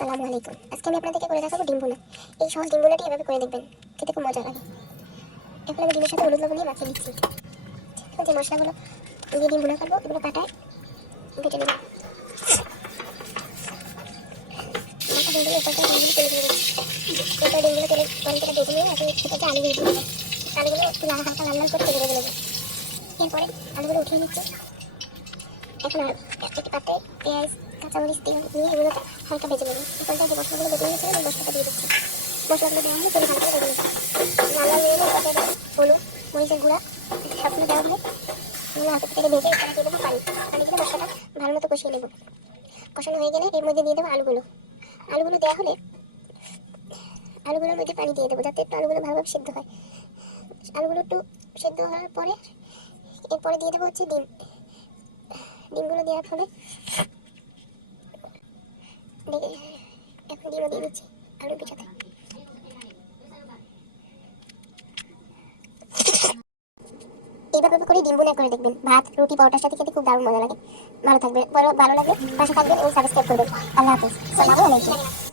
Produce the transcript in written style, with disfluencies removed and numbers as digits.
আসসালামু আলাইকুম। আজকে আমি আপনাদেরকে করে দেখাবো ডিম ভুনা। এই সহজ ডিম ভুনাটি এভাবে করে দেখবেন, খেতে খুব মজা লাগে। এখন আমি ডিমের সাথে হলুদ লবণ দিয়ে মাখিয়ে দিচ্ছি। এখন যে মশলাগুলো দিয়ে ডিম ভুনা করবো এগুলো পাটায় বেটে নেব। মাখা ডিমগুলো এরপর ডিমগুলো তেলে দিয়ে দিচ্ছি। এরপর ডিমগুলো তেলে অনেকটা ভেজে নিয়ে এখন সেটাতে আলু দিয়ে দেবো। আলুগুলো একটু হালকা লাল লাল করে ভেজে নেবো। এরপরে আলুগুলো উঠিয়ে নিচ্ছি। এখন আর একটি পাত্রে পেঁয়াজ কাঁচামরিচ দিয়ে নিয়ে এগুলো হালকা ভেজে নেবো। এরপর যে মশলাগুলো বেটে নিয়েছিলাম ওই মশলাটা দিয়ে দিচ্ছি। মশলাগুলো দেওয়া হলে তেল হালকা ভেজে নেবো। লাল লাল হয়ে গেলে এরপর দেবো হলুদ, মরিচের গুঁড়া, সবগুলো দেওয়া হলে এগুলো হাতে থেকে ভেজে এরপরে দিয়ে দেবো পানি দিয়ে মশলাটা ভালো মতো কষিয়ে নেবো। কষানো হয়ে গেলে এর মধ্যে দিয়ে দেবো আলুগুলো দেওয়া হলে আলুগুলোর মধ্যে পানি দিয়ে দেবো যাতে একটু আলুগুলো ভালোভাবে সিদ্ধ হয়। আলুগুলো একটু সিদ্ধ হওয়ার পরে এরপরে দিয়ে দেবো হচ্ছে ডিমগুলো দেওয়ার ফলে এখন ডিমও দিয়ে দিচ্ছি আলুর পিছাতে। এইভাবে করে ডিম ভুনা করে দেখবেন, ভাত রুটি পরোটার সাথে খেতে খুব দারুণ মজা লাগে। ভালো থাকবেন, ভালো লাগলে পাশে থাকবেন এবং সাবস্ক্রাইব করবেন। আল্লাহ হাফেজ। আসসালামু আলাইকুম।